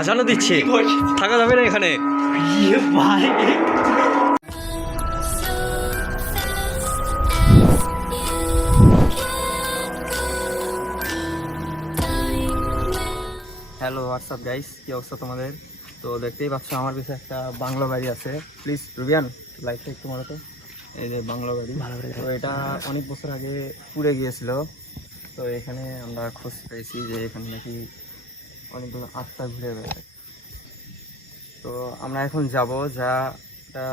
আজানও দিচ্ছে, থাকা যাবে না এখানে। ভাই হ্যালো হোয়াটসঅ্যাপ গাইস, কি অবস্থা তোমাদের? তো দেখতেই পাচ্ছ আমার পিছনে একটা বাংলো বাড়ি আছে। প্লিজ রুবিয়ান লাইটটা একটু মারো। এই যে বাংলো বাড়ি, তো এটা অনেক বছর আগে পুড়ে গিয়েছিল। তো এখানে আমরা খোঁজ পেয়েছি যে এখানে নাকি অনেকগুলো আত্মা ঘুরে বেড়ায়। তো আমরা এখন যাব, যা এটা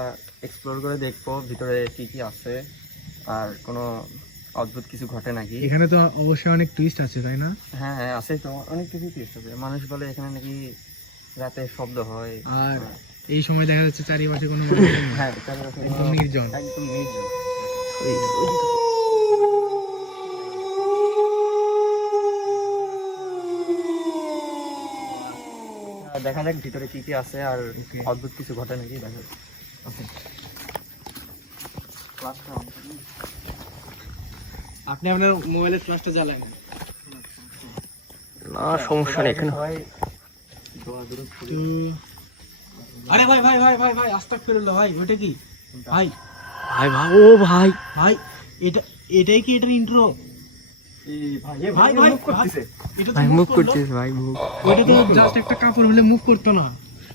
এক্সপ্লোর করে দেখবো ভিতরে কি কি আছে আর কোনো অদ্ভুত কিছু ঘটে নাকি। এখানে তো অবশ্যই অনেক টুইস্ট আছে, তাই না? হ্যাঁ হ্যাঁ আছে তো, অনেক কিছু টুইস্ট আছে। মানুষ বলে এখানে নাকি রাতে শব্দ হয়, আর এই সময় দেখা যাচ্ছে চারিপাশে কোনো মানুষ নেই। হ্যাঁ চারিপাশে একদম নির্জন। একদম নির্জন। দেখা যাক ভিতরে কি কি আছে আর অদ্ভুত কিছু ঘটে নাকি, দেখা যাক। ওকে আপনি আপনার মোবাইলের ফ্ল্যাশটা জ্বালান। না সমস্যা নেই এখানে। আরে ভাই ভাই ভাই ভাই ভাই আস্তাগফিরুল্লাহ ভাই, ওটা কি ভাই? ভাই ভাই ও ভাই ভাই এটাই কি এটার ইন্ট্রো? ভাই ভাই এটা ভাই তো মুভ করছিস ভাই মুভ। ওটা তো জাস্ট একটা কাপড় হলে মুভ করতো না।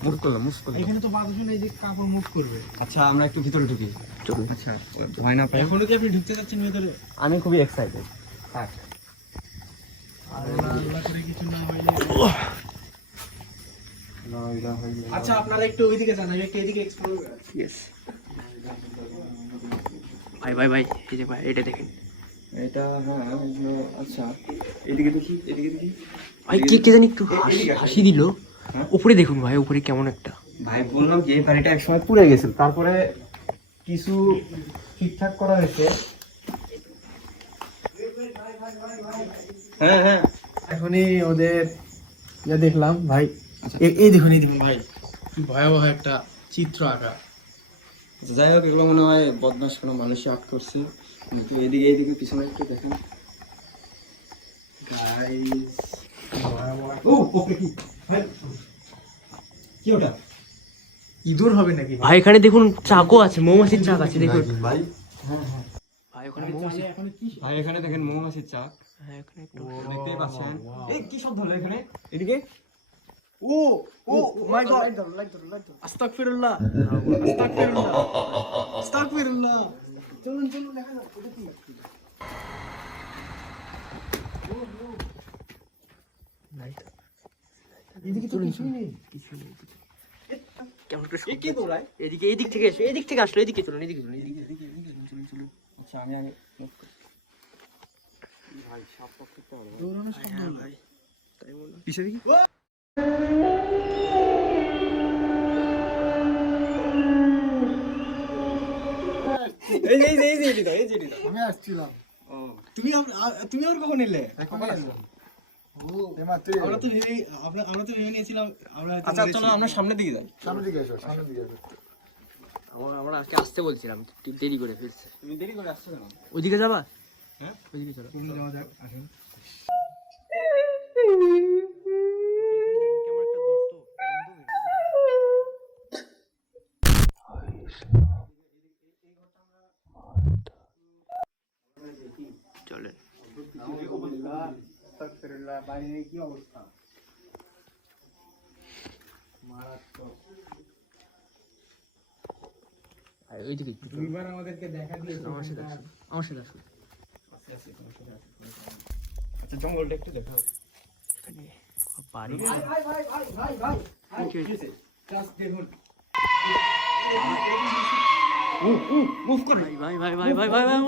মুভ করলাম। এখানে তো বাদ শুনে এই যে কাপড় মুভ করবে। আচ্ছা আমরা একটু ভিতরে ঢুকি। চলুন। আচ্ছা ভয় না পাই, এখনো কি আপনি ঢুকতে যাচ্ছেন ভিতরে? আমি খুবই এক্সাইটেড। থাক আল্লাহ আল্লাহ করে কিছু না হইলে। আচ্ছা আপনারা একটু ওইদিকে যান, আমি একটু এদিকে এক্সপ্লোর করি। ইয়েস ভাই ভাই ভাই এই যে ভাই এটা দেখেন এটা হ্যাঁ এগুলো। আচ্ছা এদিকে দেখি, এদিকে দেখি। ভাই কে কে জানি একটু হাসি দিল। হ্যাঁ? উপরে দেখুন ভাই, উপরে কেমন একটা। ভাই বললাম যে এই বাড়িটা একসময় পুড়ে গেছিল, তারপরে কিছু ঠিকঠাক করা হয়েছে। হ্যাঁ হ্যাঁ এখনই ওদের যা দেখলাম ভাই। এই দেখুন ভাই, কি ভয়াবহ একটা চিত্র আঁকা। আচ্ছা, যাই হোক এগুলো মনে হয় বদমাস কোনো মানুষই আর্ট করছে। কিন্তু এইদিকে পিছনে একটু দেখেন গাইস। ও ওকে কি ভাই, কি ওটা? ইঁদুর হবে নাকি ভাই এখানে দেখুন চাকও আছে, মৌমাছির চাক আছে দেখুন ভাই হ্যাঁ হ্যাঁ ভাই ওখানে মৌমাছি। এখন কি? ভাই এখানে দেখেন মৌমাছির চাক, হ্যাঁ এখানে একটু দেখতেই পাচ্ছেন। এই কি শব্দ হলো এখানে? এদিকে ও ও মাই গড, লাইট ধরো আস্তাগফিরুল্লাহ আস্তাগফিরুল্লাহ আস্তাগফিরুল্লাহ। চলুন চলুন দেখা যাক ওটা কি। এদিকে তো কিছুই নেই। কেমন করে এ কি দৌড়ায়? এদিকে এদিক থেকে এসো, এদিক থেকে আসলো, এদিকে চলুন এদিকে চলুন এদিকে। চলুন। আচ্ছা আমি ভাই সাপ করতে হবে দৌড়ানোর শব্দ হলো। ভাই তাই মনে হয়। পিছে দেখি। আমি আসছিলাম। ও তুমি আর কখন এলে? কখন আসলো? আমরা তো ভেবে নিয়েছিলাম আমরা হয়তো আচ্ছা মেরেছি। চলো আমরা সামনের দিকে যাই। আমরা আজকে আসতে বলছিলাম, একটু দেরি করে ফিরছে। তুমি দেরি করে আসছো কেন? ওইদিকে যাবা? হ্যাঁ ওইদিকে চলো। চলুন যাওয়া যাক, আসুন। কেমন একটা গর্ত। চলেন। আস্তাগফিরুল্লাহ, বাইরে কি অবস্থা? মারাত্মক। আর ওইদিকে একটু চলো। দুইবার আমাদেরকে দেখা দিয়েছে। আমার সাথে আসুন, আমার সাথে আসুন। আচ্ছা জঙ্গলটা একটু দেখাও। এখানে বাড়ি ভাই ভাই ভাই ভাই ভাই ভাই কি হয়েছে? জাস্ট দেখুন। মুভ করো। ভাই ভাই ভাই ভাই ভাই ভাই ভাই